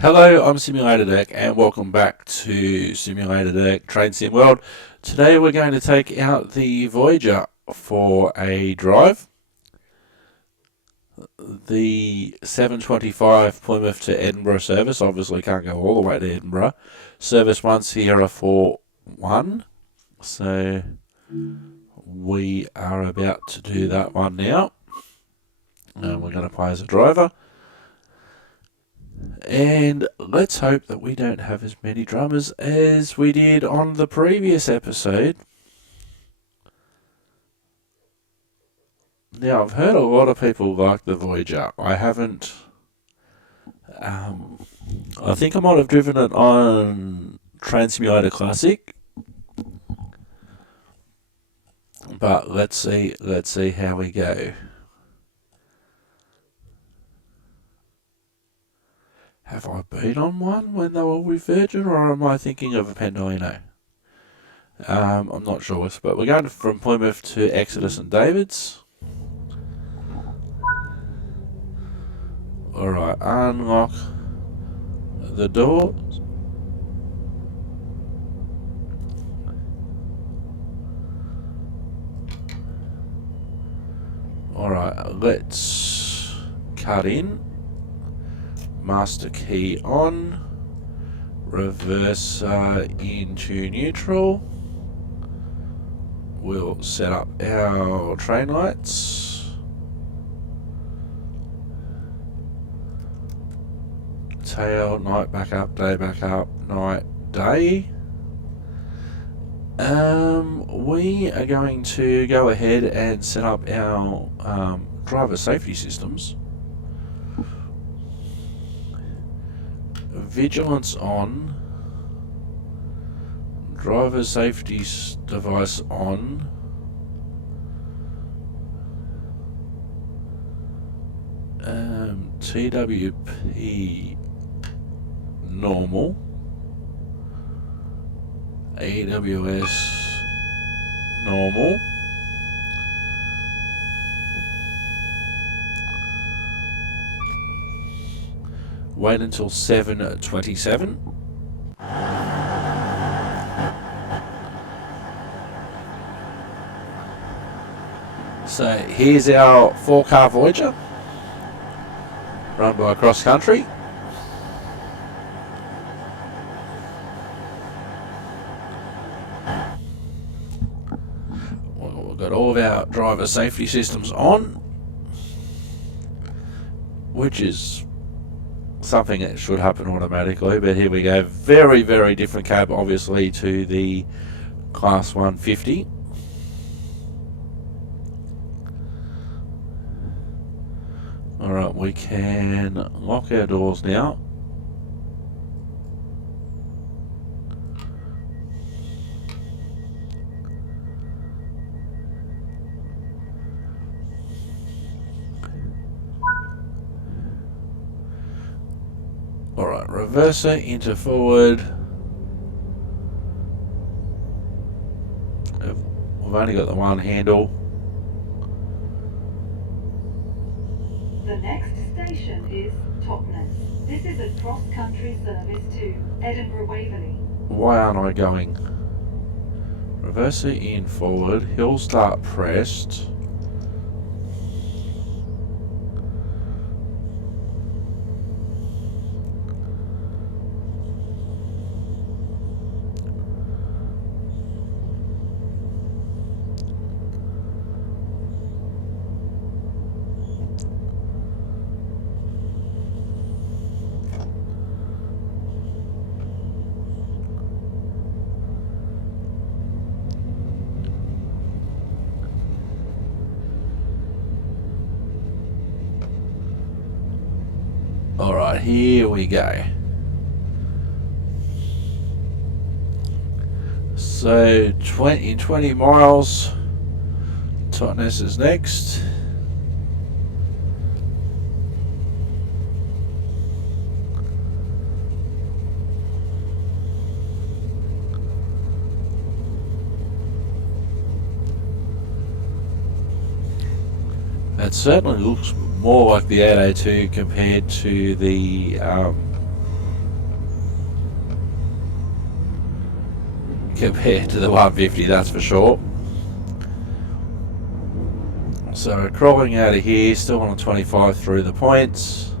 Hello, I'm Simulated Erk and welcome back to Simulated Erk Train Sim World. Today we're going to take out the Voyager for a drive. The 7:25 Plymouth to Edinburgh service obviously can't go all the way to Edinburgh. Service 1 Sierra 4-1. So we are about to do that one now. And we're going to play as a driver. And let's hope that we don't have as many drummers as we did on the previous episode. Now, I've heard a lot of people like the Voyager. I haven't. I think I might have driven it on Train Simulator Classic. But let's see how we go. Have I been on one when they were with Virgin, or am I thinking of a Pendolino? I'm not sure, but we're going from Plymouth to Exodus and Davids. Alright, unlock the door. Alright, let's cut in. Master key on. Reverse into neutral. We'll set up our train lights. Tail, night back up, night, day. We are going to go ahead and set up our driver safety systems. Vigilance on. Driver safety device on. TWP normal. AWS normal. Wait until 7:27. So here's our 4-car Voyager, run by Cross Country. our driver safety systems on, which is something that should happen automatically, but here we go. Very, very different cab, obviously, to the Class 150. Alright, we can lock our doors now. Alright, reverser into forward. We've only got the one handle. The next station is Totnes. This is a cross-country service to Edinburgh Waverley. Why aren't I going? Reverser in forward, hill start pressed. Alright, here we go. So, in 20 miles, Totnes is next. It certainly looks more like the 802 compared to the compared to the 150, that's for sure. So we're crawling out of here, still on a 25 through the points.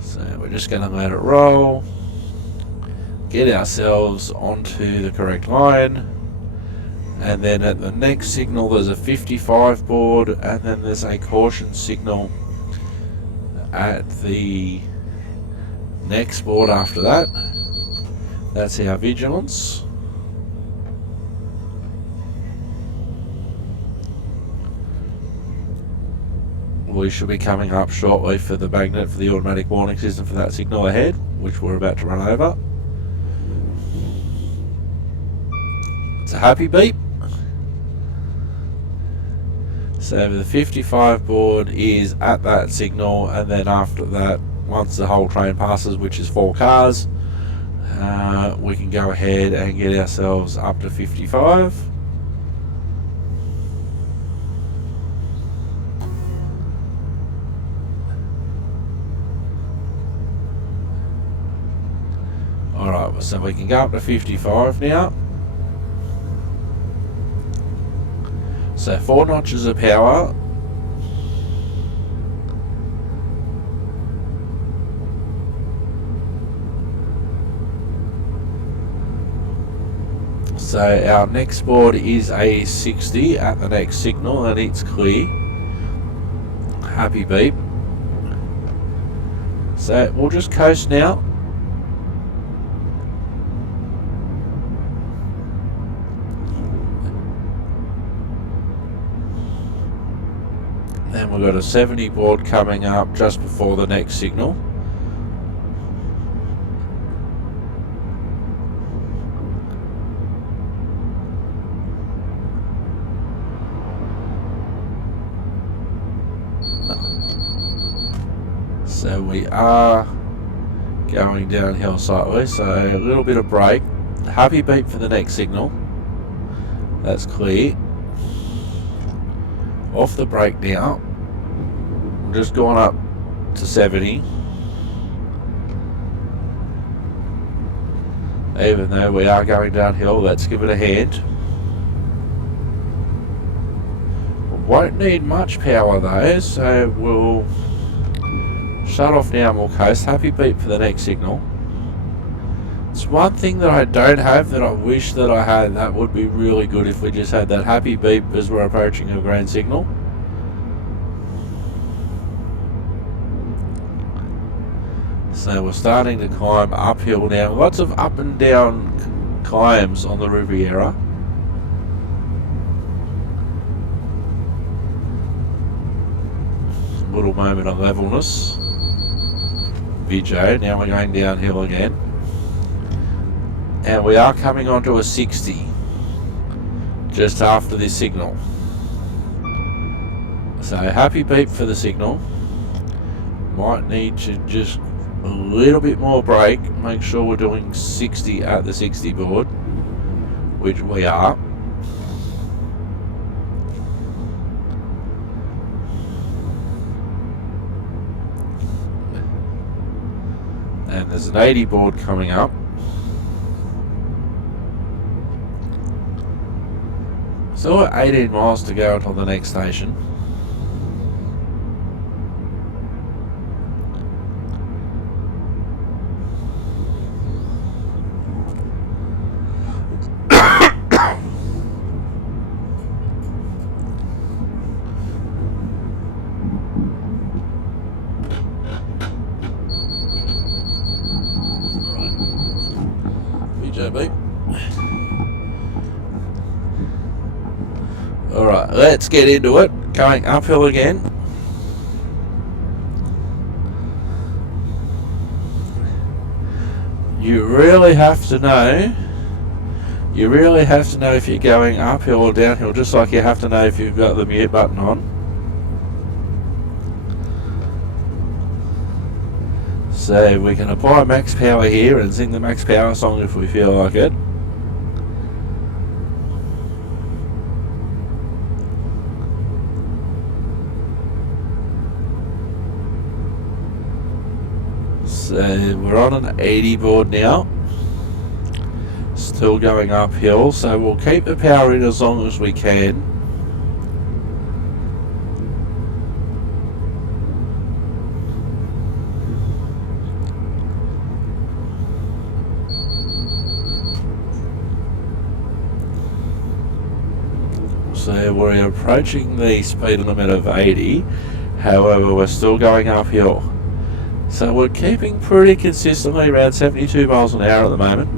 So we're just going to let it roll, get ourselves onto the correct line, and then at the next signal there's a 55 board, and then there's a caution signal at the next board after that. That's our vigilance. We should be coming up shortly for the magnet for the automatic warning system for that signal ahead, which we're about to run over. It's a happy beep. So the 55 board is at that signal, and then after that, once the whole train passes, which is 4 cars, we can go ahead and get ourselves up to 55. Alright, so we can go up to 55 now. So 4 notches of power. So our next board is a 60 at the next signal, and it's clear. Happy beep. So we'll just coast now. Then we've got a 70 board coming up just before the next signal. So we are going downhill slightly, so a little bit of brake. Happy beep for the next signal. That's clear. Off the brake now. I'm just going up to 70. Even though we are going downhill, let's give it a hand. Won't need much power though, so we'll shut off now and we'll coast. Happy beep for the next signal. It's one thing that I don't have that I wish that I had. That would be really good if we just had that happy beep as we're approaching a grand signal. So we're starting to climb uphill now. Lots of up and down climbs on the Riviera. Little moment of levelness. Video. Now we're going downhill again. And we are coming onto a 60 just after this signal. So happy beep for the signal. Might need to just a little bit more brake. Make sure we're doing 60 at the 60 board, which we are. And there's an 80 board coming up. So we're 18 miles to go until the next station. Alright, let's get into it. Going uphill again. You really have to know if you're going uphill or downhill, just like you have to know if you've got the mute button on. So we can apply max power here and sing the max power song if we feel like it. So we're on an 80 board now. Still going uphill, so we'll keep the power in as long as we can. So we're approaching the speed limit of 80, however we're still going uphill. So we're keeping pretty consistently around 72 miles an hour at the moment.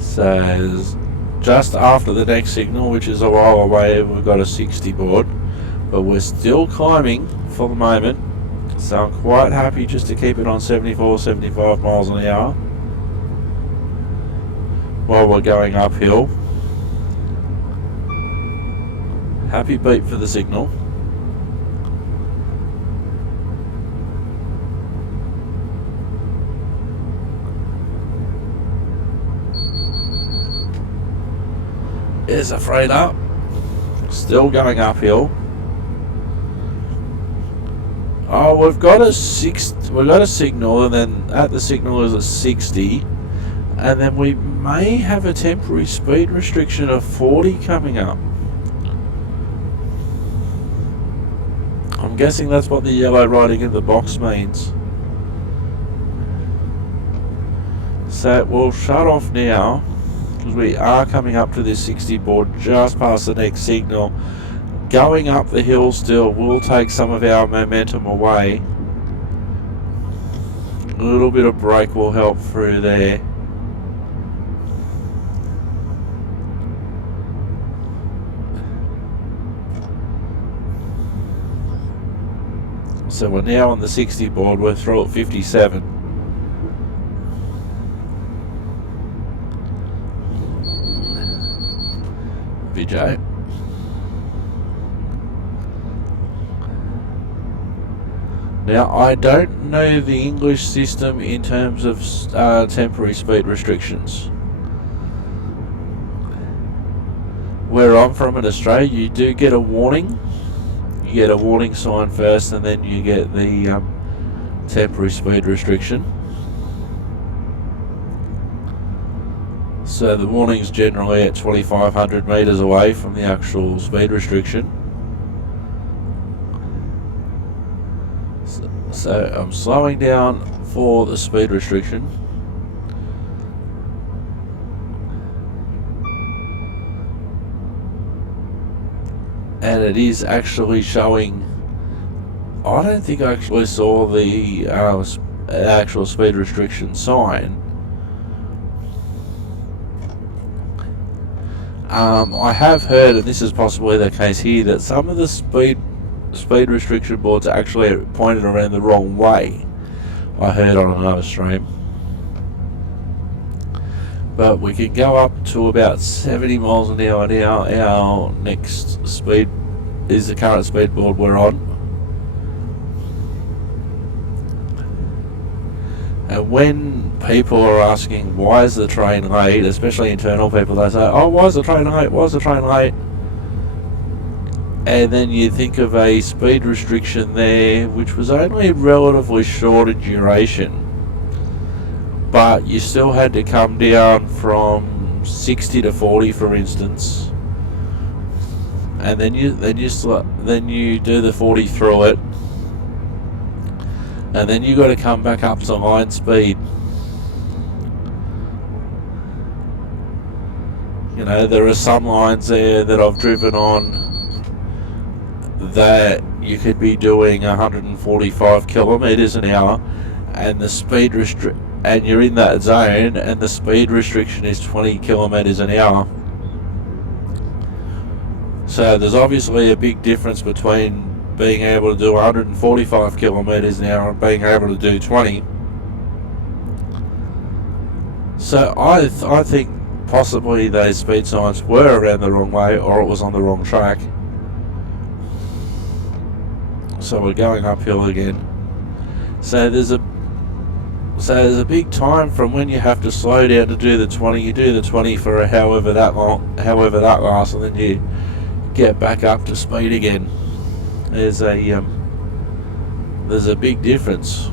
So just after the next signal, which is a while away, we've got a 60 board, but we're still climbing for the moment. So I'm quite happy just to keep it on 74, 75 miles an hour while we're going uphill. Happy beep for the signal. There's a freighter, still going uphill. Oh, we've got a signal, and then at the signal is a 60, and then we may have a temporary speed restriction of 40 coming up. I'm guessing that's what the yellow writing in the box means. So we'll shut off now, because we are coming up to this 60 board just past the next signal. Going up the hill still will take some of our momentum away. A little bit of brake will help through there. So we're now on the 60 board, we're through at 57. Vijay. Now, I don't know the English system in terms of temporary speed restrictions. Where I'm from in Australia, you do get a warning. You get a warning sign first, and then you get the temporary speed restriction. So the warning's generally at 2,500 metres away from the actual speed restriction. So I'm slowing down for the speed restriction. And it is actually showing. I don't think I actually saw the actual speed restriction sign. I have heard, and this is possibly the case here, that some of the speed restriction boards are actually pointed around the wrong way. I heard on another stream. But we can go up to about 70 miles an hour now. Our next speed is the current speed board we're on. And when people are asking why is the train late, especially internal people, they say, oh, why is the train late, why is the train late? And then you think of a speed restriction there which was only relatively short in duration, but you still had to come down from 60 to 40, for instance, and then you do the 40 through it, and then you got to come back up to line speed. You know, there are some lines there that I've driven on that you could be doing 145 kilometers an hour, and the speed and you're in that zone, and the speed restriction is 20 kilometers an hour. So there's obviously a big difference between being able to do 145 kilometers an hour and being able to do 20. So I think possibly those speed signs were around the wrong way, or it was on the wrong track. So we're going uphill again. So there's a big time from when you have to slow down to do the 20. You do the 20 for however that lasts, and then you get back up to speed again. There's a big difference.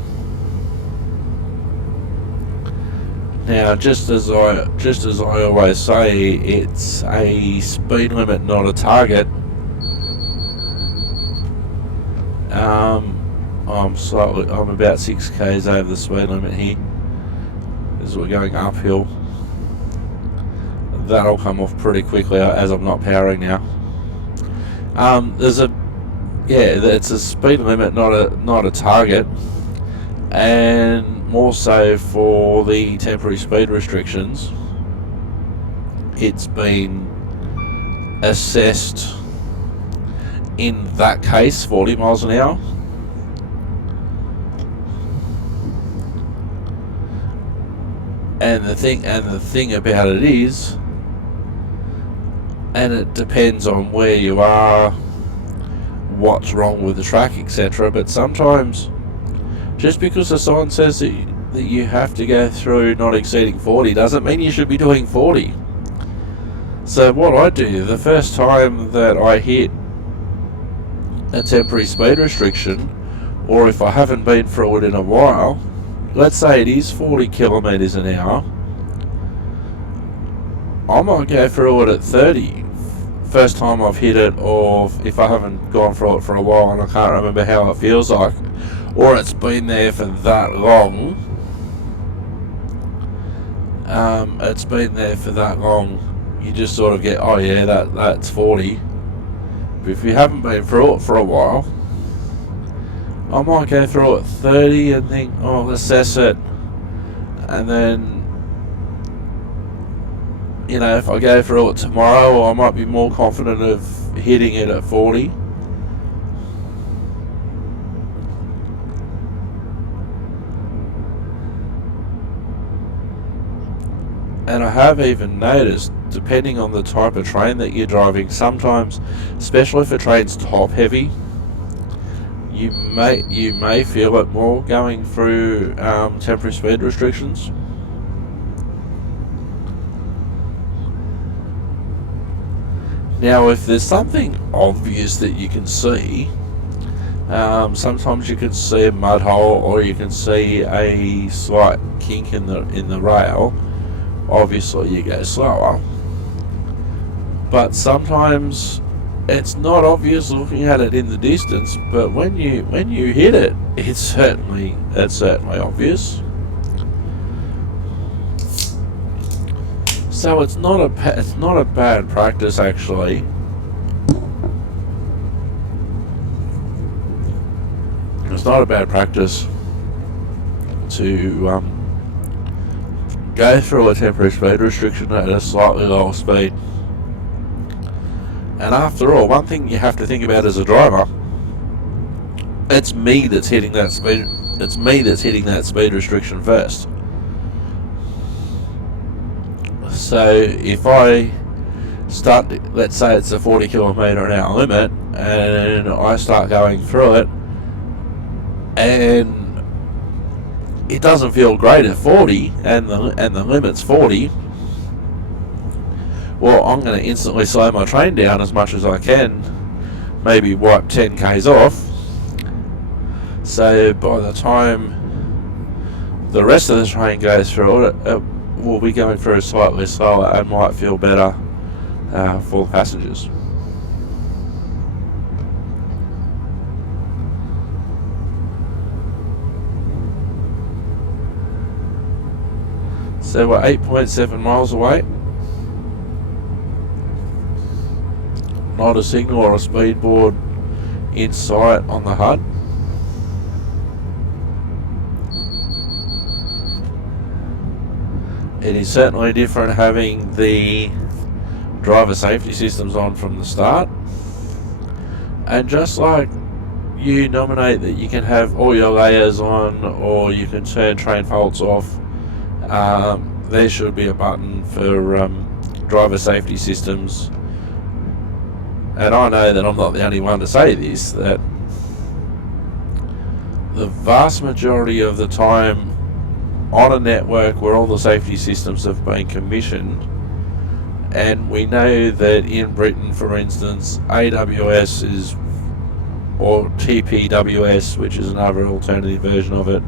Now, just as I always say, it's a speed limit, not a target. I'm about 6 k's over the speed limit here, as we're going uphill. That'll come off pretty quickly as I'm not powering now. It's a speed limit, not a target, and more so for the temporary speed restrictions. It's been assessed in that case 40 miles an hour. And the thing about it is, and it depends on where you are, what's wrong with the track, etc. But sometimes, just because the sign says that you have to go through not exceeding 40 doesn't mean you should be doing 40. So what I do, the first time that I hit a temporary speed restriction, or if I haven't been through it in a while, let's say it is 40 kilometers an hour, I might go through it at 30. First time I've hit it, or if I haven't gone through it for a while and I can't remember how it feels like, or it's been there for that long. You just sort of get, oh yeah, that's 40. But if you haven't been through it for a while, I might go through it 30 and think, oh, let's assess it, and then, you know, if I go through it tomorrow, I might be more confident of hitting it at 40. And I have even noticed, depending on the type of train that you're driving, sometimes, especially if a train's top heavy, you may feel it more going through temporary speed restrictions. Now, if there's something obvious that you can see, sometimes you can see a mud hole, or you can see a slight kink in the rail, obviously you go slower. But sometimes it's not obvious looking at it in the distance, but when you hit it, it's certainly obvious. So it's not a bad practice actually. It's not a bad practice to go through a temporary speed restriction at a slightly lower speed. And after all, one thing you have to think about as a driver, it's me that's hitting that speed. It's me that's hitting that speed restriction first. So if I start, let's say it's a 40 kilometre an hour limit, and I start going through it, and it doesn't feel great at 40, and the limit's 40. Well, I'm going to instantly slow my train down as much as I can, maybe wipe 10 k's off. So by the time the rest of the train goes through it, will be going through slightly slower and might feel better for the passengers. So we're 8.7 miles away. Not a signal or a speed board in sight on the HUD. It is certainly different having the driver safety systems on from the start. And just like you nominate that you can have all your layers on, or you can turn train faults off, there should be a button for driver safety systems. And I know that I'm not the only one to say this, that the vast majority of the time on a network where all the safety systems have been commissioned, and we know that in Britain, for instance, AWS is, or TPWS, which is another alternative version of it,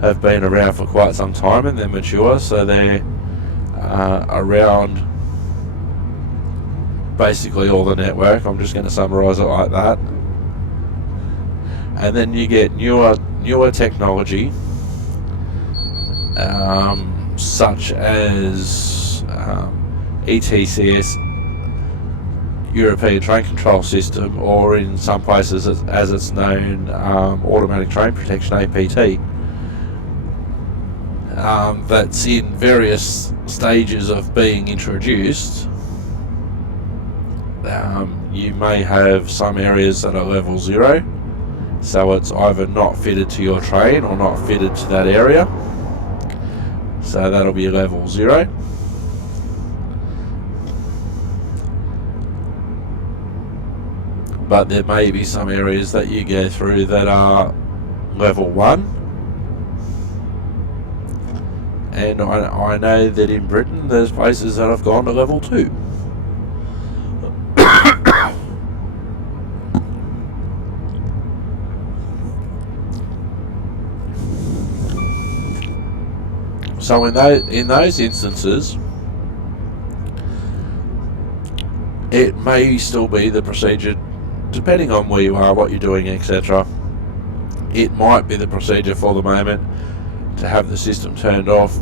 have been around for quite some time, and they're mature, so they're around basically all the network. I'm just going to summarise it like that. And then you get newer technology, such as ETCS, European Train Control System, or in some places as it's known, Automatic Train Protection, APT. That's in various stages of being introduced. You may have some areas that are level 0, so it's either not fitted to your train or not fitted to that area, so that'll be level 0. But there may be some areas that you go through that are level 1, and I know that in Britain there's places that have gone to level 2. So in those instances, it may still be the procedure, depending on where you are, what you're doing, etc. It might be the procedure for the moment to have the system turned off.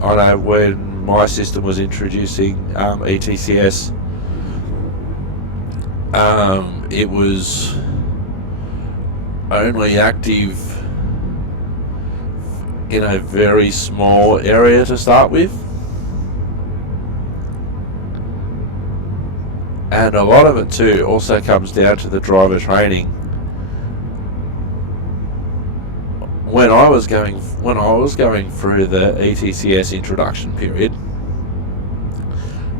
I know when my system was introducing ETCS, it was only active in a very small area to start with, and a lot of it too also comes down to the driver training. When I was going through the ETCS introduction period,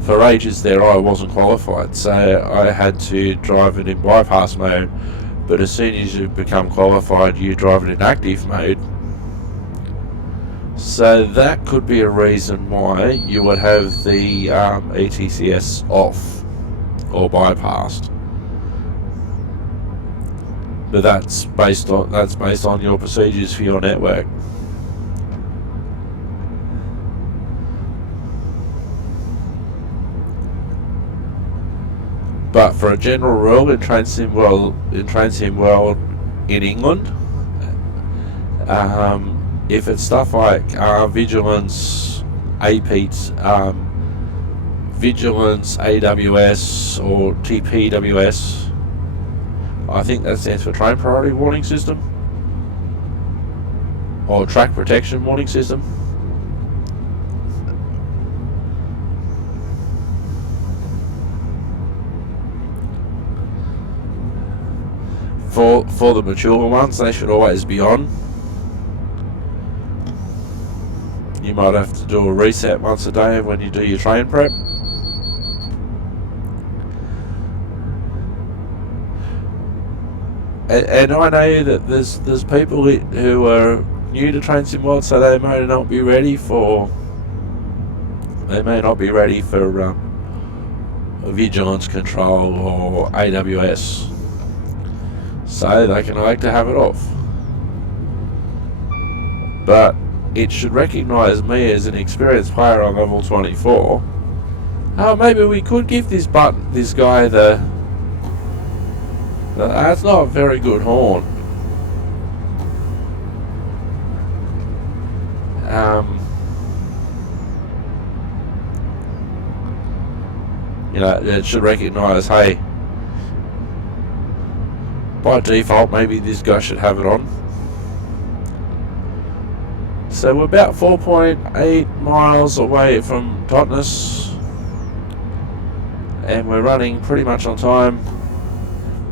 for ages there I wasn't qualified, so I had to drive it in bypass mode, but as soon as you become qualified you drive it in active mode. So that could be a reason why you would have the ETCS off or bypassed. But that's based on your procedures for your network. But for a general rule in Train Sim World in England, if it's stuff like Vigilance, APEAT, Vigilance, AWS, or TPWS, I think that stands for Train Priority Warning System, or Track Protection Warning System. For the mature ones, they should always be on. You might have to do a reset once a day when you do your train prep. And I know that there's people who are new to Train Sim World, so they may not be ready for vigilance control or AWS. So they can elect to have it off. But it should recognise me as an experienced player on level 24. Maybe we could give this guy that's not a very good horn. It should recognise, hey, by default, maybe this guy should have it on. So we're about 4.8 miles away from Totnes, and we're running pretty much on time.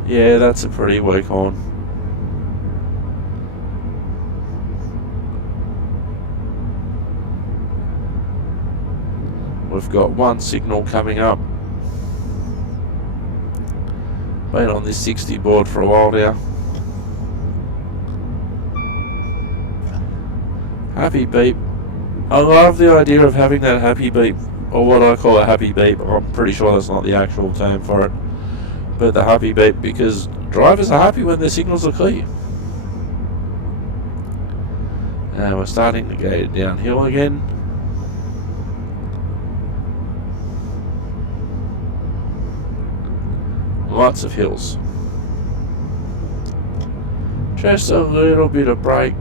Yeah, that's a pretty weak horn. We've got one signal coming up. Been on this 60 board for a while now. Happy beep. I love the idea of having that happy beep, or what I call a happy beep. I'm pretty sure that's not the actual term for it, but the happy beep, because drivers are happy when their signals are clear. Now we're starting to go downhill again. Lots of hills. Just a little bit of brake,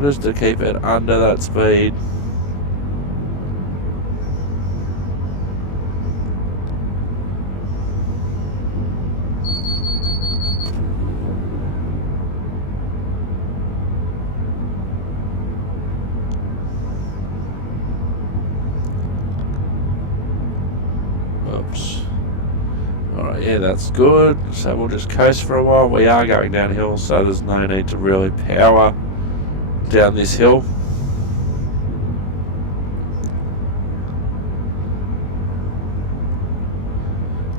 just to keep it under that speed. Oops. Alright, yeah, that's good. So we'll just coast for a while. We are going downhill, so there's no need to really power down this hill.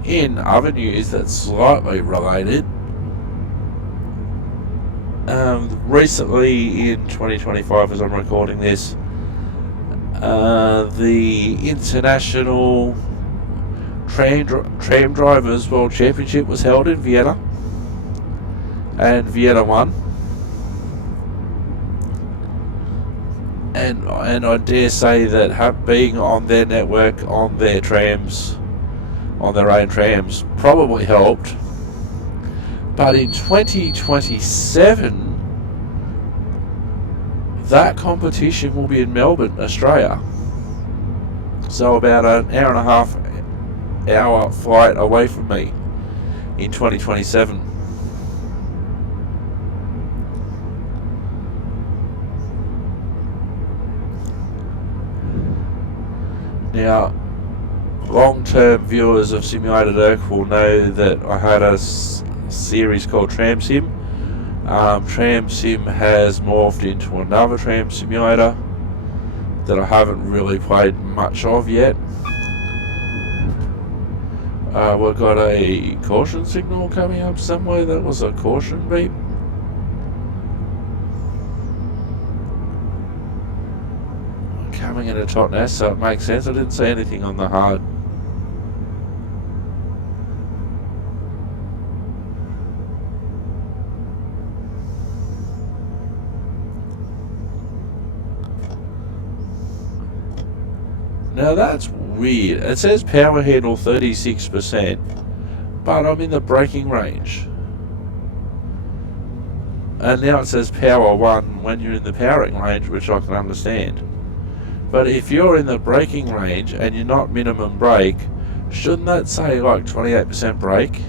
In other news that's slightly related, recently in 2025, as I'm recording this, the International Tram Drivers World Championship was held in Vienna, and Vienna won. And I dare say that being on their network, on their trams, on their own trams, probably helped. But in 2027, that competition will be in Melbourne, Australia. So about an hour and a half hour flight away from me in 2027. Now, long-term viewers of Simulated Erk will know that I had a series called Tram Sim. Tram Sim has morphed into another tram simulator that I haven't really played much of yet. We've got a caution signal coming up somewhere. That was a caution beep. Coming into Totnes, so it makes sense. I didn't see anything on the hard. Now that's weird. It says power handle 36%, but I'm in the braking range. And now it says power 1 when you're in the powering range, which I can understand. But if you're in the braking range and you're not minimum brake, shouldn't that say like 28% brake?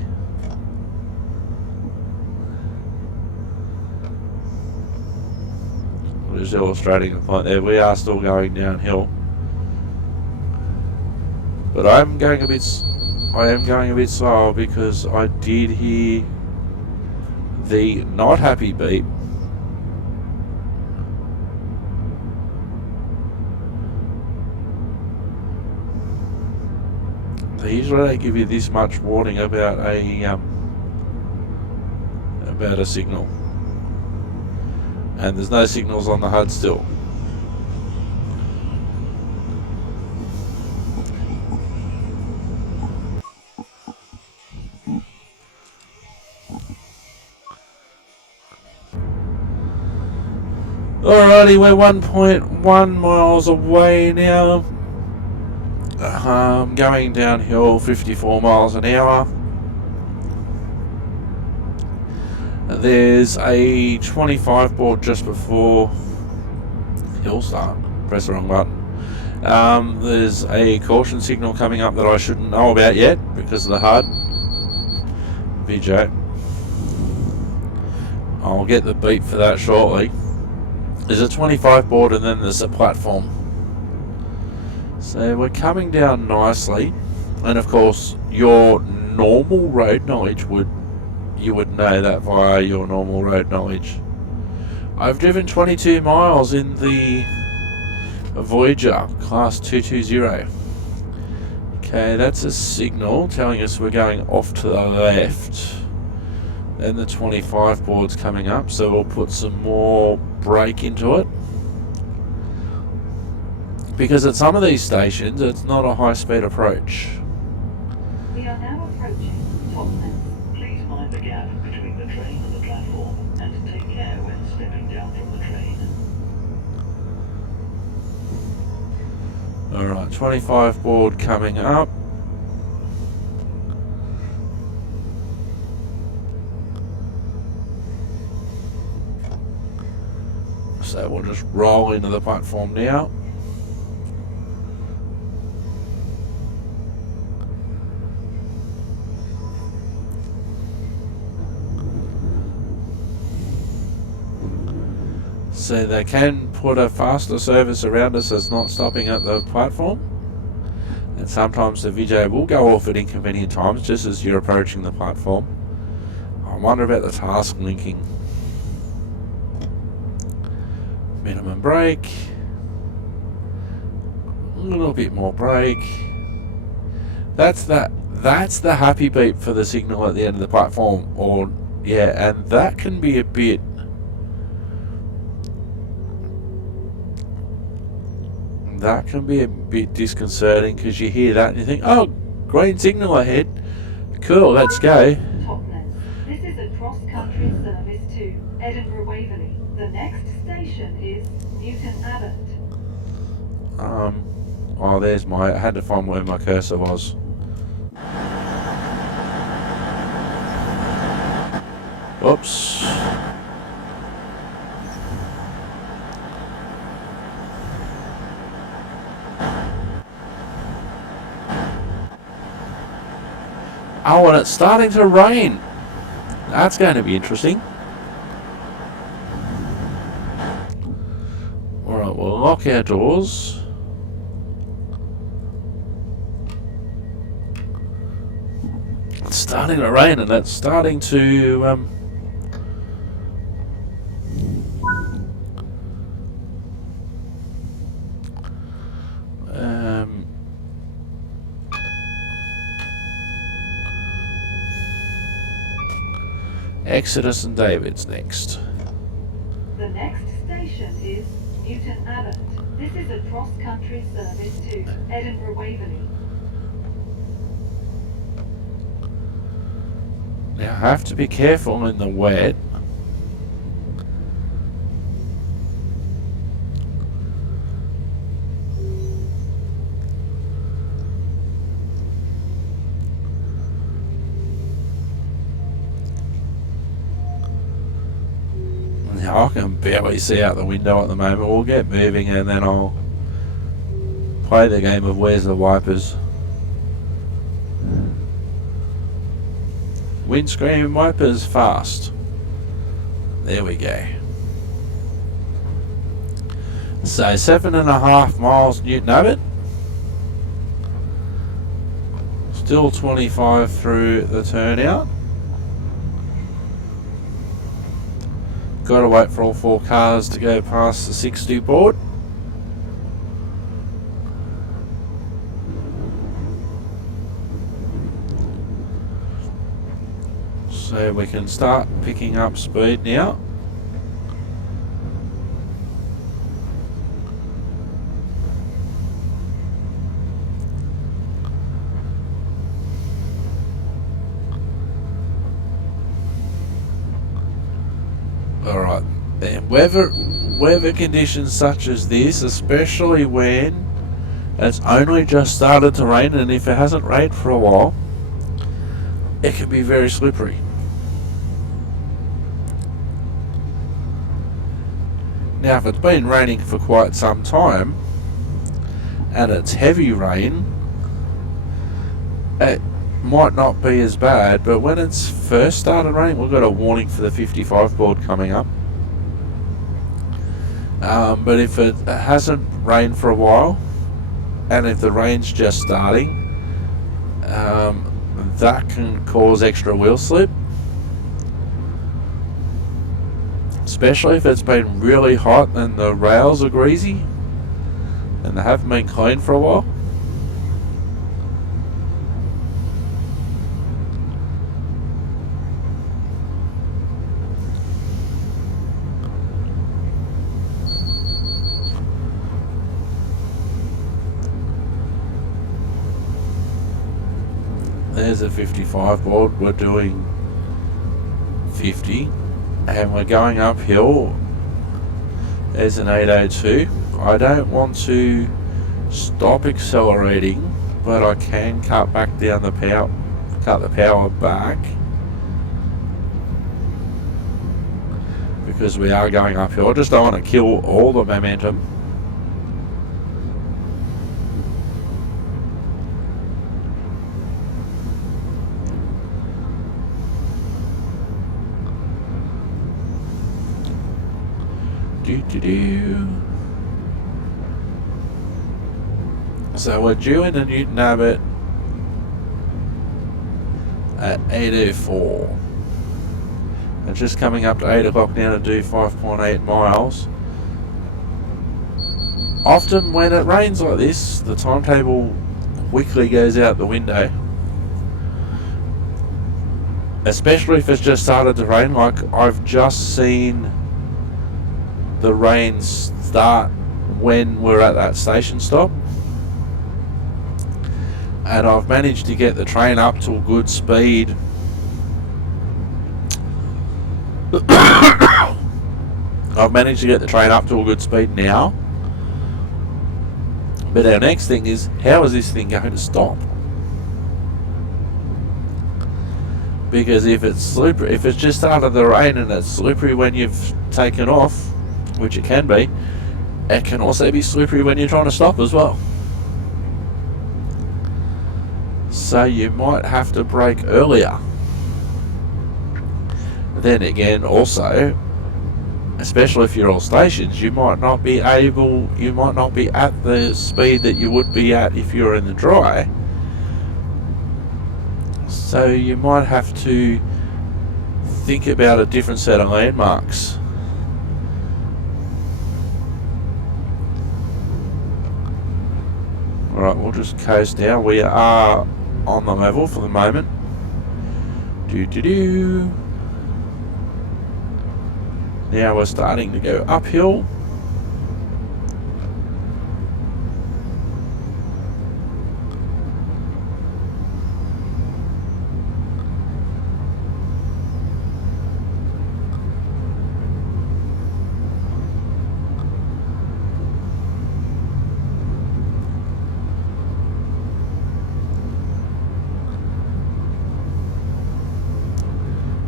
I'm just illustrating the point there. We are still going downhill. But I am going a bit slower because I did hear the not happy beep. Usually they give you this much warning about a signal, and there's no signals on the HUD still. Alrighty, we're 1.1 miles away now. Going downhill 54 miles an hour. There's a 25 board just before hill start. Press the wrong button. There's a caution signal coming up that I shouldn't know about yet because of the HUD. VJ. I'll get the beep for that shortly. There's a 25 board and then there's a platform. So we're coming down nicely, and of course your normal road knowledge you would know that via your normal road knowledge. I've driven 22 miles in the Voyager class 220. Okay, that's a signal telling us we're going off to the left. Then the 25 board's coming up, so we'll put some more brake into it. Because at some of these stations, it's not a high-speed approach. We are now approaching Totnes. Please mind the gap between the train and the platform, and take care when stepping down from the train. Alright, 25 board coming up. So we'll just roll into the platform now. So they can put a faster service around us that's not stopping at the platform. And sometimes the VJ will go off at inconvenient times just as you're approaching the platform. I wonder about the task linking. Minimum brake. A little bit more brake. That's the happy beep for the signal at the end of the platform. Or yeah, and that can be a bit disconcerting because you hear that and you think, oh, green signal ahead. Cool, let's go. Totnes. This is a cross-country service to Edinburgh Waverley. The next station is Newton Abbot. Oh, there's I had to find where my cursor was. Oops. Oh, and it's starting to rain. That's going to be interesting. Alright, we'll lock our doors. It's starting to rain and that's starting to Exodus and David's next. The next station is Newton Abbot. This is a cross-country service to Edinburgh Waverley. Now I have to be careful in the wet. I can barely see out the window at the moment. We'll get moving and then I'll play the game of Where's the Wipers. Windscreen wipers fast. There we go. So 7.5 miles Newton Abbott. Still 25 through the turnout. Got to wait for all 4 cars to go past the 60 board. So we can start picking up speed now. Alright, and weather conditions such as this, especially when it's only just started to rain, and if it hasn't rained for a while, it can be very slippery. Now if it's been raining for quite some time and it's heavy rain, it might not be as bad, but when it's first started raining, we've got a warning for the 55 board coming up. But if it hasn't rained for a while, and if the rain's just starting, that can cause extra wheel slip. Especially if it's been really hot and the rails are greasy and they haven't been cleaned for a while. There's a 55 board, we're doing 50 and we're going uphill. There's an 802. I don't want to stop accelerating, but I can cut back down the power, cut the power back, because we are going uphill. I just don't want to kill all the momentum. So we're due into Newton Abbott at 8:04. And just coming up to 8 o'clock now to do 5.8 miles. Often when it rains like this, the timetable quickly goes out the window. Especially if it's just started to rain, like I've just seen the rain start when we're at that station stop, and I've managed to get the train up to a good speed. I've managed to get the train up to a good speed now, but our next thing is, how is this thing going to stop? Because if it's slippery, if it's just started to rain and it's slippery when you've taken off, which it can be, it can also be slippery when you're trying to stop as well. So you might have to brake earlier. Then again, also, especially if you're all stations, you might not be at the speed that you would be at if you're in the dry. So you might have to think about a different set of landmarks. Alright, we'll just coast down. We are on the level for the moment. Now we're starting to go uphill.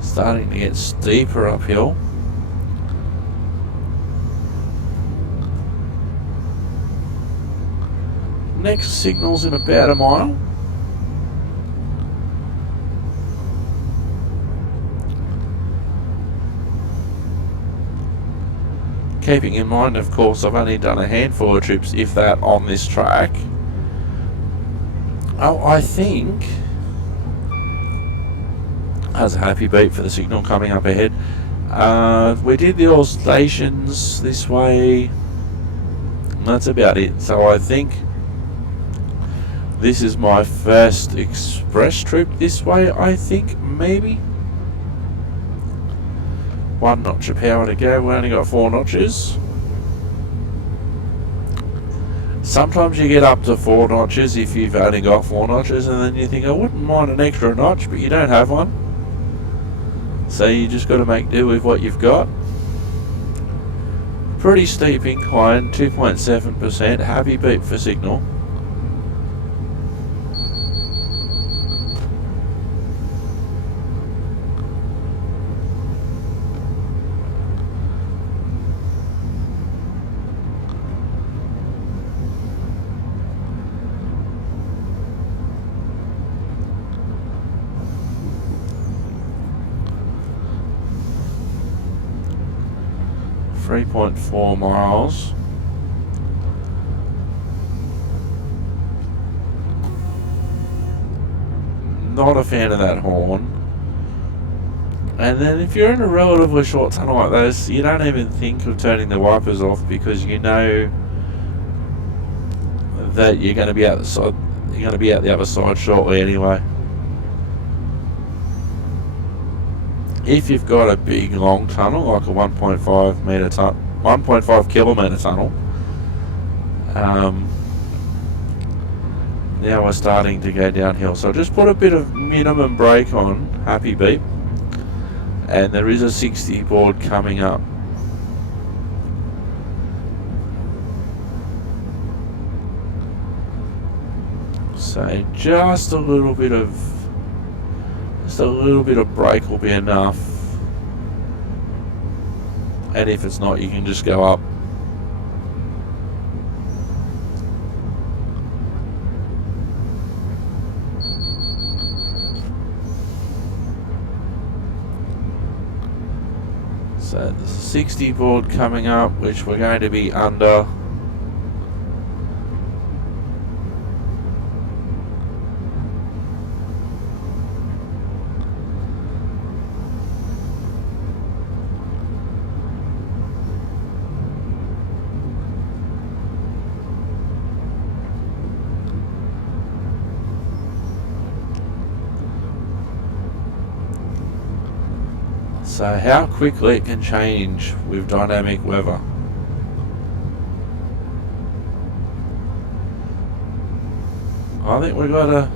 Starting to get steeper uphill. next signal's in about a mile. Keeping in mind, of course, I've only done a handful of trips, if that, on this track. Oh, I think has a happy beep for the signal coming up ahead. We did the all stations this way. That's about it. So I think this is my first express trip this way, I think, maybe. 1 notch of power to go. We only got 4 notches. Sometimes you get up to 4 notches if you've only got 4 notches, and then you think, I wouldn't mind an extra notch, but you don't have one. So you just got to make do with what you've got. Pretty steep incline, 2.7%. Happy beep for signal. .4 miles. Not a fan of that horn. And then if you're in a relatively short tunnel like this, you don't even think of turning the wipers off, because you know that you're going to be out the side. You're going to be out the other side shortly anyway. If you've got a big long tunnel, like a 1.5 meter tunnel, 1.5 kilometer tunnel, now we're starting to go downhill. So just put a bit of minimum brake on, happy beep, and there is a 60 board coming up. So just a little bit of brake will be enough, and if it's not, you can just go up. So there's a 60 board coming up, which we're going to be under. So how quickly it can change with dynamic weather. I think we've got a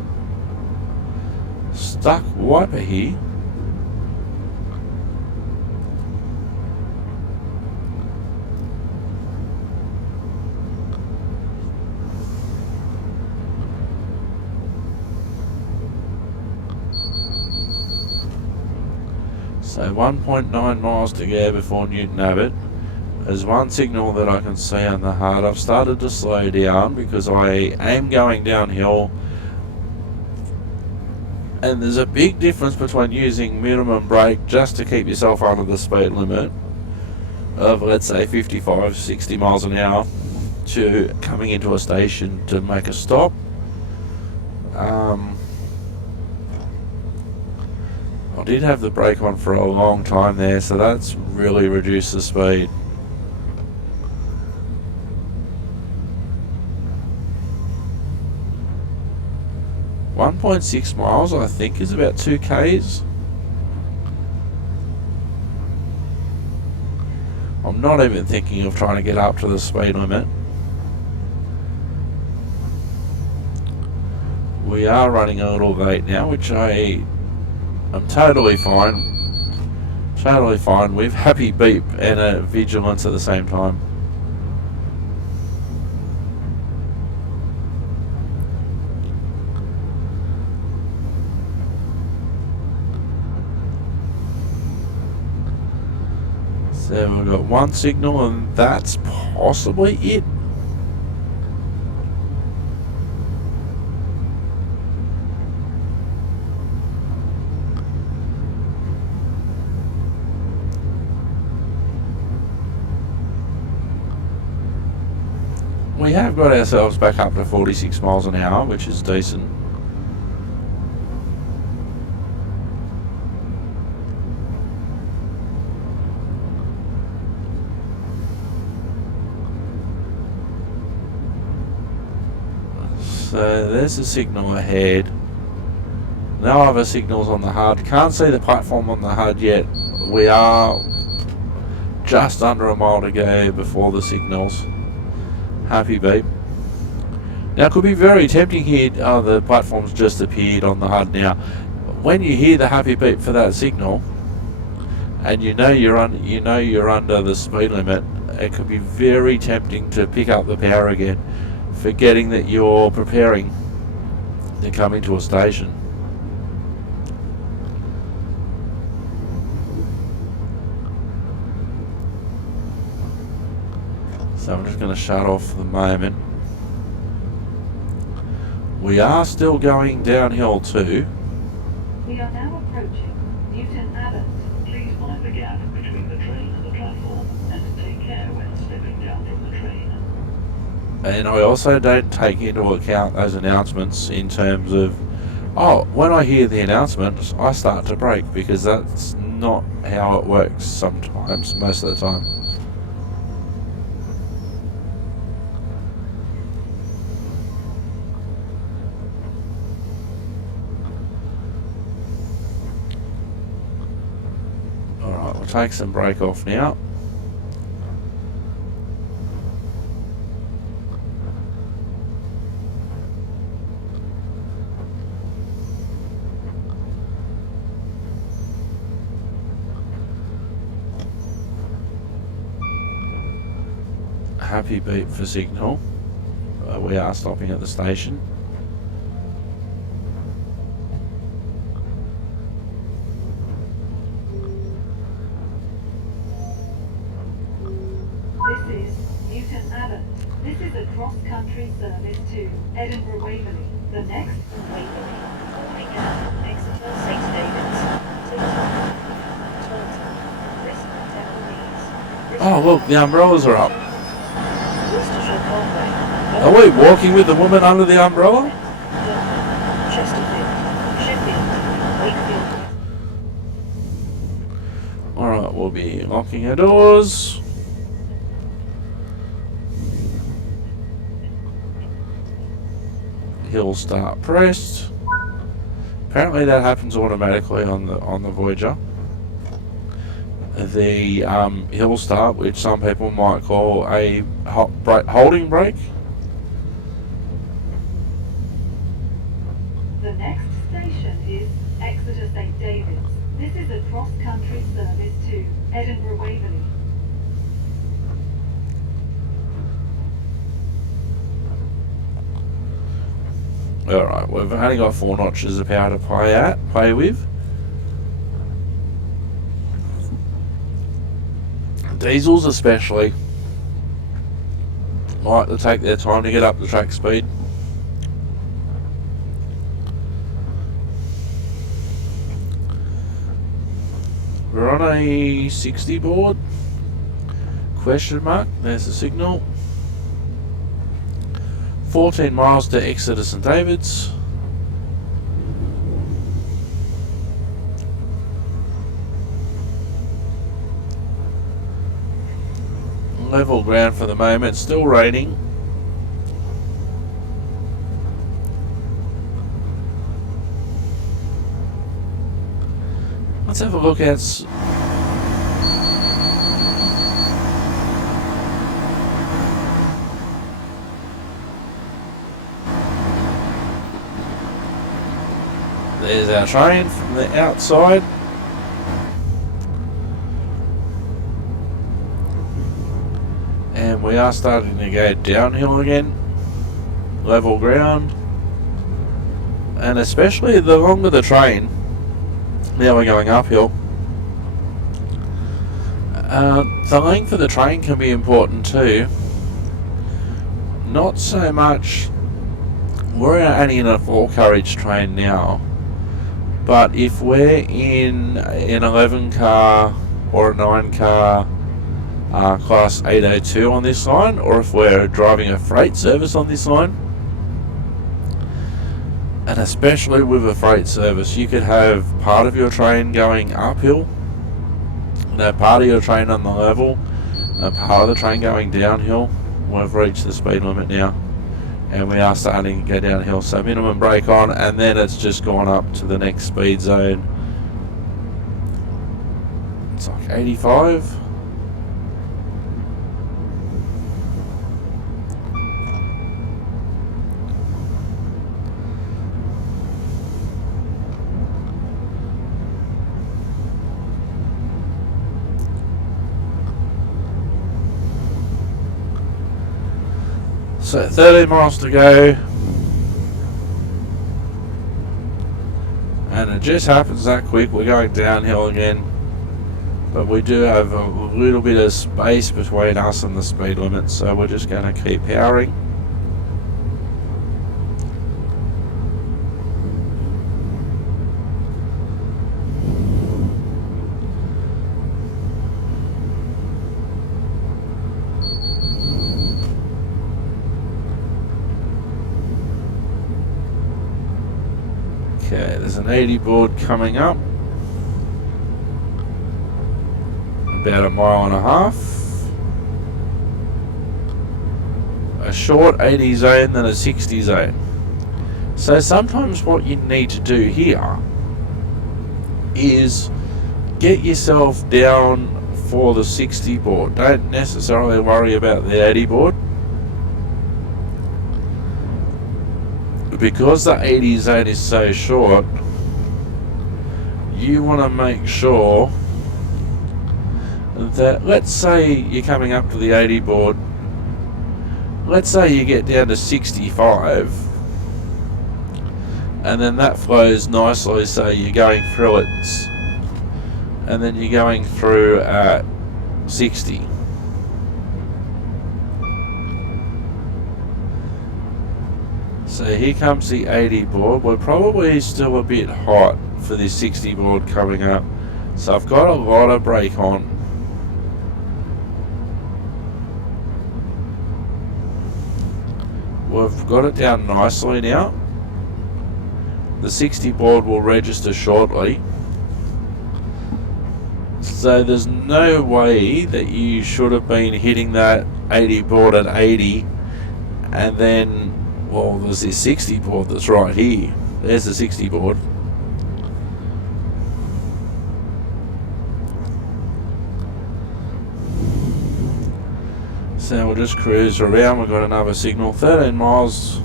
stuck wiper here. So 1.9 miles to go before Newton Abbot. There's one signal that I can see on the HUD. I've started to slow down because I am going downhill, and there's a big difference between using minimum brake just to keep yourself under the speed limit of, let's say, 55, 60 miles an hour, to coming into a station to make a stop. I did have the brake on for a long time there, so that's really reduced the speed. .6 miles, I think, is about 2 k's. I'm not even thinking of trying to get up to the speed limit. We are running a little late now, which I'm totally fine. Totally fine with. Happy beep and a vigilance at the same time. So we've got one signal, and that's possibly it. have got ourselves back up to 46 miles an hour, which is decent. So there's a signal ahead. No other signals on the HUD. Can't see the platform on the HUD yet. We are just under a mile to go before the signals. Happy beep. Now it could be very tempting here. Oh, the platform's just appeared on the HUD now. When you hear the happy beep for that signal, and you know you're under the speed limit, it could be very tempting to pick up the power again, forgetting that you're preparing to come into a station. So I'm just going to shut off for the moment. We are still going downhill too. We are now approaching Newton Abbot. Please mind the gap between the train and the platform, and take care when stepping down from the train. And I also don't take into account those announcements in terms of, oh, when I hear the announcement, I start to brake, because that's not how it works sometimes, most of the time. Alright, we'll take some brake off now. Happy beep for signal. We are stopping at the station. This is Newton Abbot. This is a cross country service to Edinburgh Waverley. The next Waverley, calling out, Exeter, St David's, Tilton, Bristol, Temple Leeds. Oh look, the umbrellas are up. Worcestershire Conway. Are we walking with the woman under the umbrella? Chesterfield, Sheffield, Wakefield. Alright, we'll be locking our doors. Hill start pressed. Apparently that happens automatically on the Voyager. The hill start, which some people might call a holding brake. The next station is Exeter St David's. This is a cross country service to Edinburgh Waverley. Alright, we've only got 4 notches of power to play with. Diesels especially like to take their time to get up to track speed. We're on a 60 board. Question mark, there's the signal. 14 miles to Exeter St David's. Level ground for the moment, still raining. Let's have a look at there's our train from the outside. And we are starting to go downhill again. Level ground. And especially the longer the train, now we're going uphill. The length of the train can be important too. Not so much, we're only in a 4 carriage train now, but if we're in an 11 car or a 9 car class 802 on this line, or if we're driving a freight service on this line. And especially with a freight service, you could have part of your train going uphill, part of your train on the level, and part of the train going downhill. We've reached the speed limit now, and we are starting to go downhill, so minimum brake on, and then it's just gone up to the next speed zone. It's like 85. So 13 miles to go, and it just happens that quick. We're going downhill again, but we do have a little bit of space between us and the speed limit, so we're just going to keep powering. Okay, there's an 80 board coming up. About a mile and a half. A short 80 zone, then a 60 zone. So sometimes what you need to do here is get yourself down for the 60 board. Don't necessarily worry about the 80 board, because the 80 zone is so short. You want to make sure that, let's say you're coming up to the 80 board, let's say you get down to 65, and then that flows nicely, so you're going through it, and then you're going through at 60. So here comes the 80 board. We're probably still a bit hot for this 60 board coming up, so I've got a lot of brake on. We've got it down nicely now. The 60 board will register shortly, so there's no way that you should have been hitting that 80 board at 80 and then, well, there's this 60 board that's right here. There's the 60 board. So we'll just cruise around. We've got another signal, 13 miles.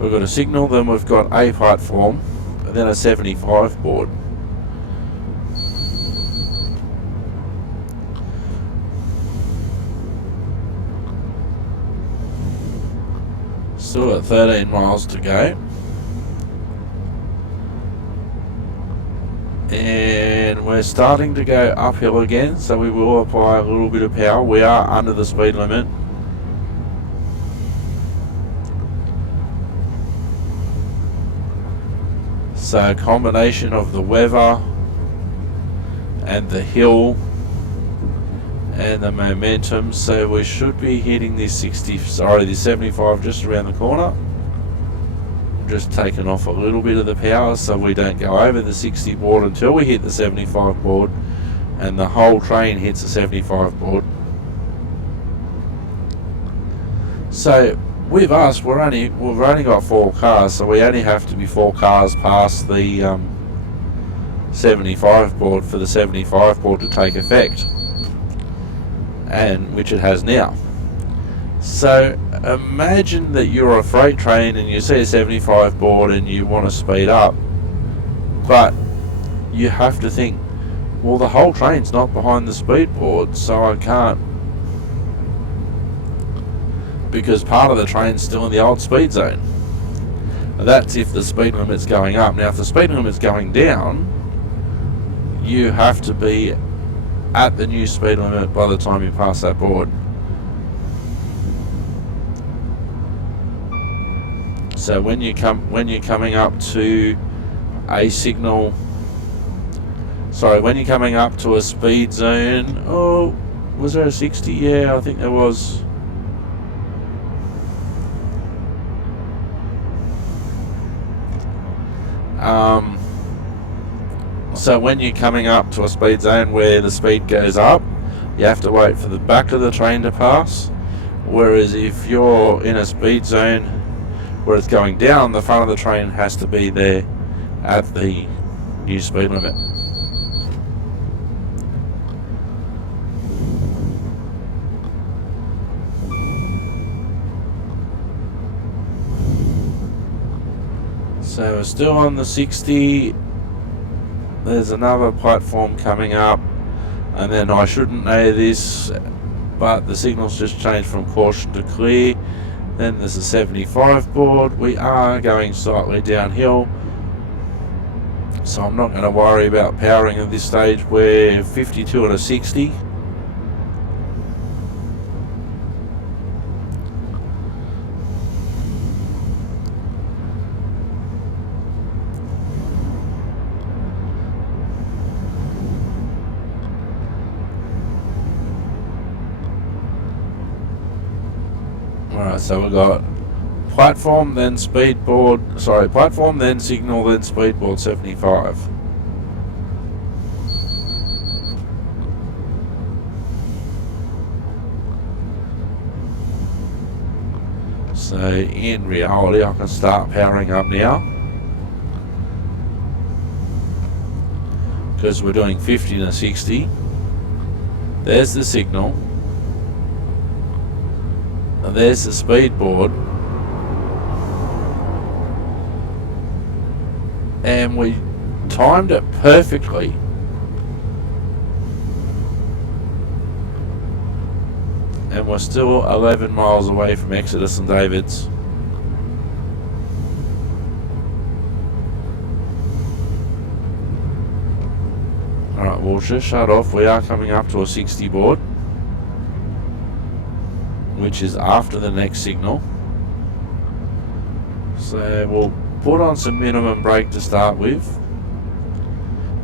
We've got a signal, then we've got a platform, and then a 75 board. Still got 13 miles to go. And we're starting to go uphill again, so we will apply a little bit of power. We are under the speed limit. So a combination of the weather and the hill and the momentum, so we should be hitting this 75 just around the corner. Just taking off a little bit of the power so we don't go over the 60 board until we hit the 75 board, and the whole train hits the 75 board. So with us, we've only got 4 cars, so we only have to be 4 cars past the 75 board for the 75 board to take effect, and which it has now. So imagine that you're a freight train and you see a 75 board and you want to speed up, but you have to think, well, the whole train's not behind the speed board, so I can't, because part of the train's still in the old speed zone. That's if the speed limit's going up. Now if the speed limit's going down, you have to be at the new speed limit by the time you pass that board. So when you're coming up to a signal, when you're coming up to a speed zone, Was there a 60? Yeah, I think there was. So when you're coming up to a speed zone where the speed goes up, you have to wait for the back of the train to pass. Whereas if you're in a speed zone where it's going down, the front of the train has to be there at the new speed limit. So we're still on the 60. There's another platform coming up, and then I shouldn't know this, but the signal's just changed from caution to clear. Then there's a 75 board. We are going slightly downhill, so I'm not going to worry about powering at this stage. We're 52 at a 60. Alright, so we've got platform, then speedboard, platform, then signal, then speedboard 75. So in reality, I can start powering up now, because we're doing 50 to 60. There's the signal. And there's the speed board, and we timed it perfectly. And we're still 11 miles away from Exodus and Davids. Alright, we'll just shut off. We are coming up to a 60 board, which is after the next signal. So we'll put on some minimum brake to start with.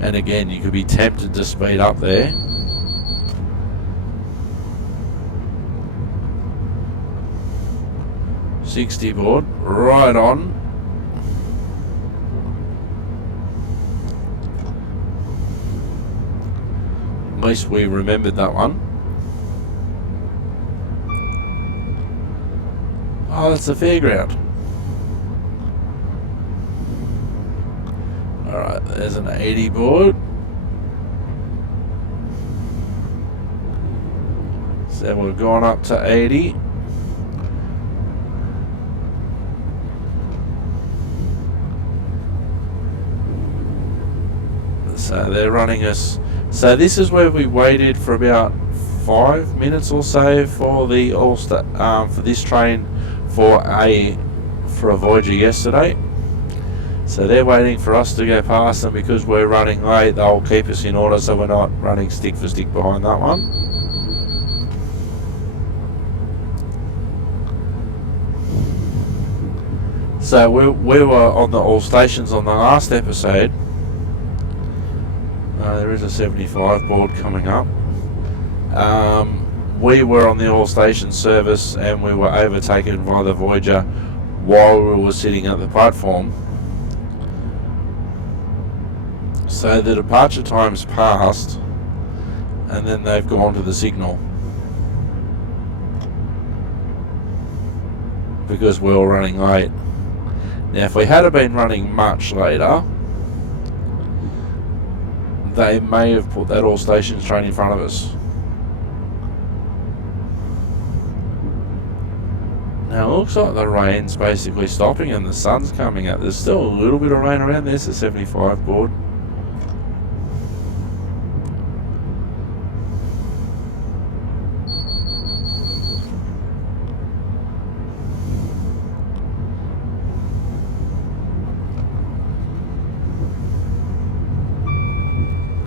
And again, you could be tempted to speed up there. $60 board, right on. At least we remembered that one. Oh, that's the fairground. Alright, there's an 80 board. So we've gone up to 80. So they're running us. So this is where we waited for about 5 minutes or so for the for this train for a Voyager yesterday. So they're waiting for us to go past them. Because we're running late, they'll keep us in order so we're not running stick for stick behind that one. So we were on the all stations on the last episode. There is a 75 board coming up. We were on the all station service and we were overtaken by the Voyager while we were sitting at the platform. So the departure time's passed, and then they've gone to the signal because we were running late. Now if we had been running much later, they may have put that all stations train in front of us. Now it looks like the rain's basically stopping and the sun's coming out. There's still a little bit of rain around. There's the 75 board.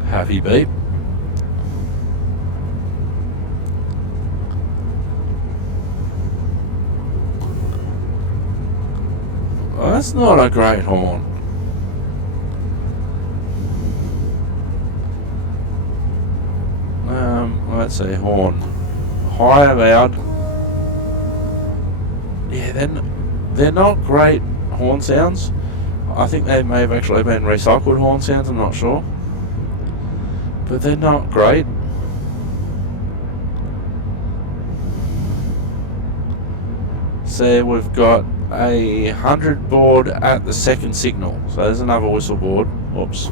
Happy beep. Well, that's not a great horn. let's say horn. High, loud. Yeah, they're not great horn sounds. I think they may have actually been recycled horn sounds, I'm not sure. But they're not great. So we've got a 100 board at the second signal. So there's another whistle board. Oops.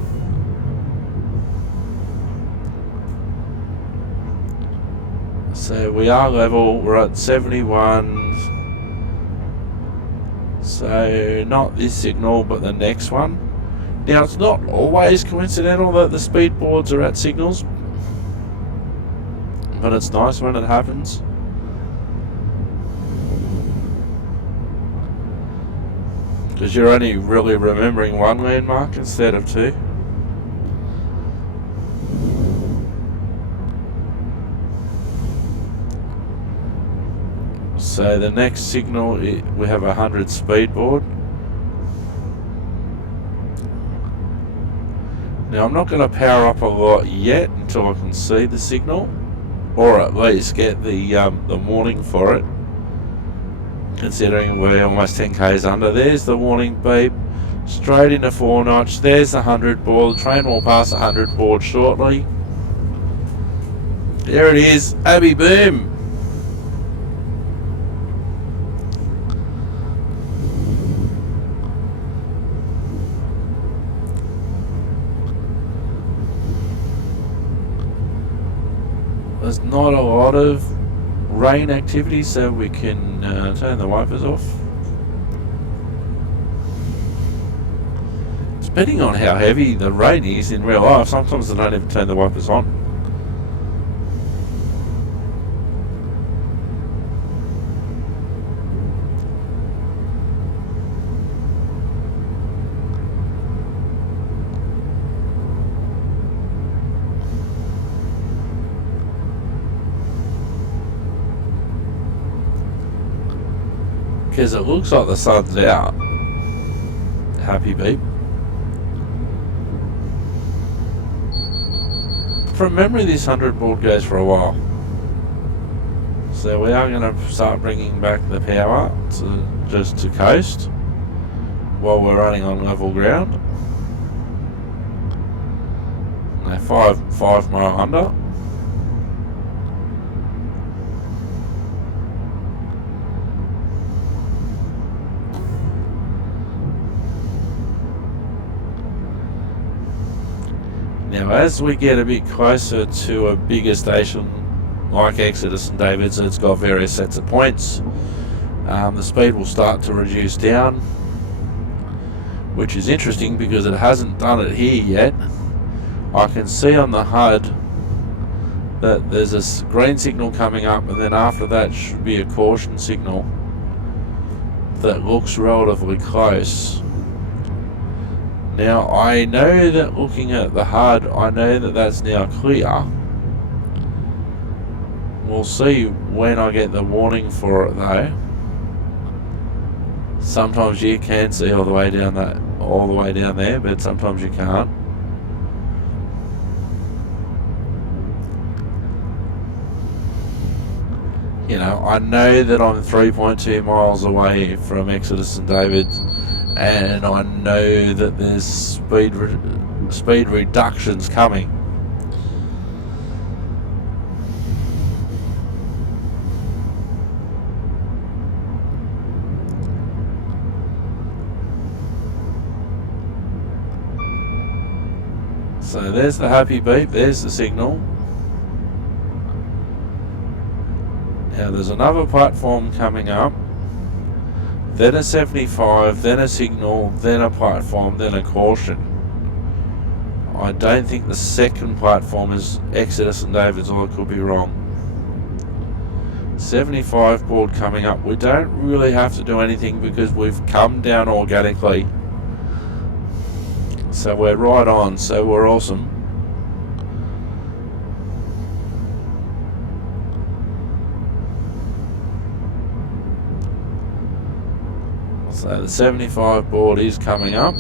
So we are level, we're at 71. So not this signal, but the next one. Now it's not always coincidental that the speed boards are at signals, but it's nice when it happens. Because you're only really remembering one landmark instead of two. So the next signal, we have a 100 speed board. Now I'm not going to power up a lot yet until I can see the signal, or at least get the warning for it. Considering we're almost 10 k's under. There's the warning beep, straight into 4 notch. There's the 100 board. The train will pass the 100 board shortly. There it is, Abby Boom. There's not a lot of rain activity, so we can turn the wipers off. Depending on how heavy the rain is in real life, sometimes I don't even turn the wipers on. Because it looks like the sun's out. Happy beep. From memory, this 100 board goes for a while. So we are going to start bringing back the power to just to coast while we're running on level ground. Now 5 mile under. Now, as we get a bit closer to a bigger station like Exodus and David's, it's got various sets of points. The speed will start to reduce down, which is interesting because it hasn't done it here yet. I can see on the HUD that there's a green signal coming up, and then after that should be a caution signal that looks relatively close. Now, I know that looking at the HUD, I know that that's now clear. We'll see when I get the warning for it though. Sometimes you can see all the way down there, but sometimes you can't. You know, I know that I'm 3.2 miles away from Exodus and David, and I know that there's speed reductions coming. So there's the happy beep, there's the signal. Now there's another platform coming up, then a 75, then a signal, then a platform, then a caution. I don't think the second platform is Exodus and David's, or I could be wrong. 75 board coming up. We don't really have to do anything because we've come down organically. So we're right on, so we're awesome. So the 75 board is coming up.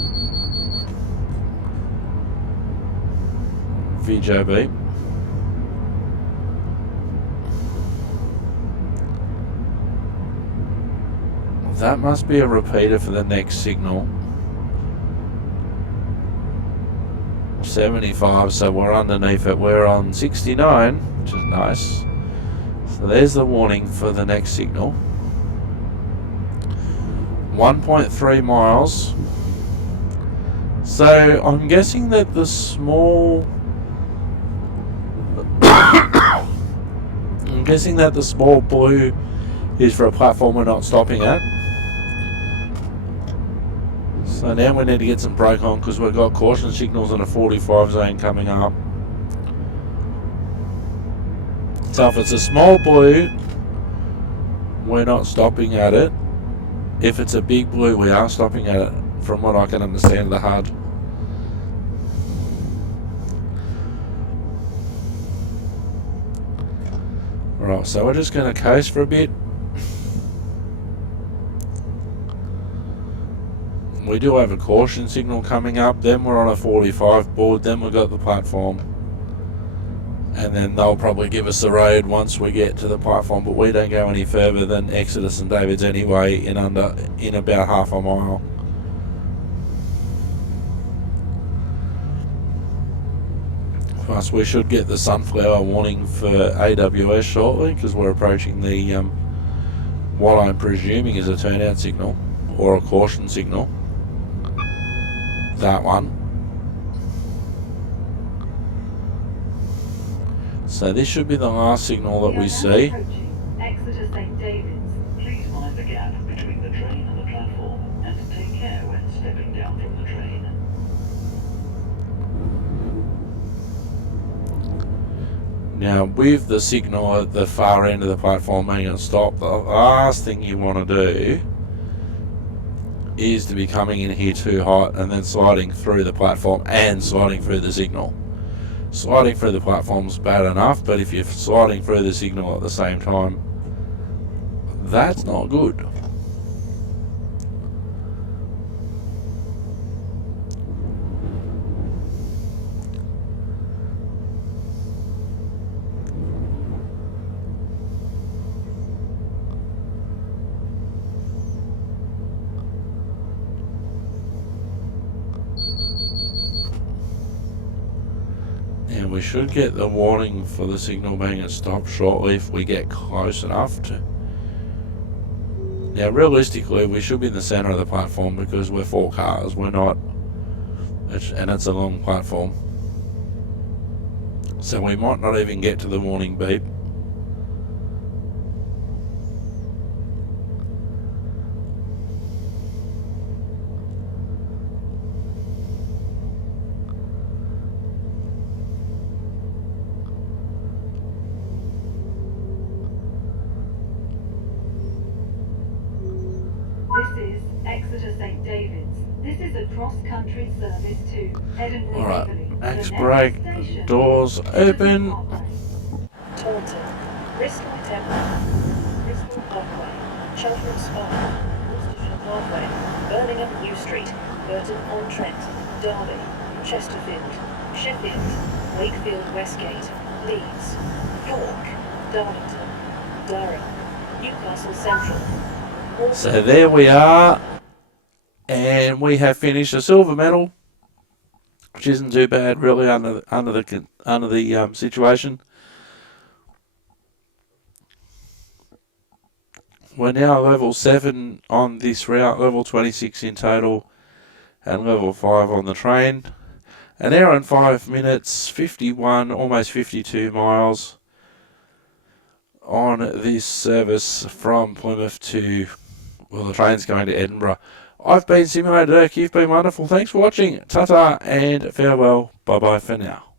VJB. That must be a repeater for the next signal. 75, so we're underneath it. We're on 69, which is nice. So there's the warning for the next signal. 1.3 miles. So I'm guessing that the small blue is for a platform we're not stopping at. So now we need to get some brake on because we've got caution signals in a 45 zone coming up. So if it's a small blue, we're not stopping at it. If it's a big blue, we are stopping at it, from what I can understand of the HUD. Right, so we're just going to coast for a bit. We do have a caution signal coming up, then we're on a 45 board, then we've got the platform. And then they'll probably give us the road once we get to the platform, but we don't go any further than Exodus and David's anyway, in about half a mile. Plus we should get the sunflower warning for AWS shortly, because we're approaching the what I'm presuming is a turnout signal or a caution signal. That one. So this should be the last signal that we see. Exeter St. David's. Please mind the gap between the train and the platform, and take care when stepping down from the train. Now, with the signal at the far end of the platform being a stop, the last thing you want to do is to be coming in here too hot and then sliding through the platform and sliding through the signal. Sliding through the platform's bad enough, but if you're sliding through the signal at the same time, that's not good. And we should get the warning for the signal being a stop shortly if we get close enough to. Now realistically we should be in the centre of the platform because we're 4 cars, we're not, and it's a long platform. So we might not even get to the warning beep. This is Exeter St. David's. This is a cross-country service to Edinburgh, Alright, Italy. max The brake, next station doors is open. Parkway. Taunton, Bristol Temple, Bristol Parkway, Cheltenham Spa, Worcestershire Parkway, Birmingham New Street, Burton-on-Trent, Derby, Chesterfield, Sheffield, Wakefield Westgate, Leeds, York, Darlington, Durham, Newcastle Central. So there we are, and we have finished a silver medal, which isn't too bad really under the situation. We're now level 7 on this route, level 26 in total, and level 5 on the train. An hour and 5 minutes, 51, almost 52 miles on this service from Plymouth to, well, the train's going to Edinburgh. I've been Simulated Erk, you've been wonderful. Thanks for watching. Ta-ta and farewell. Bye-bye for now.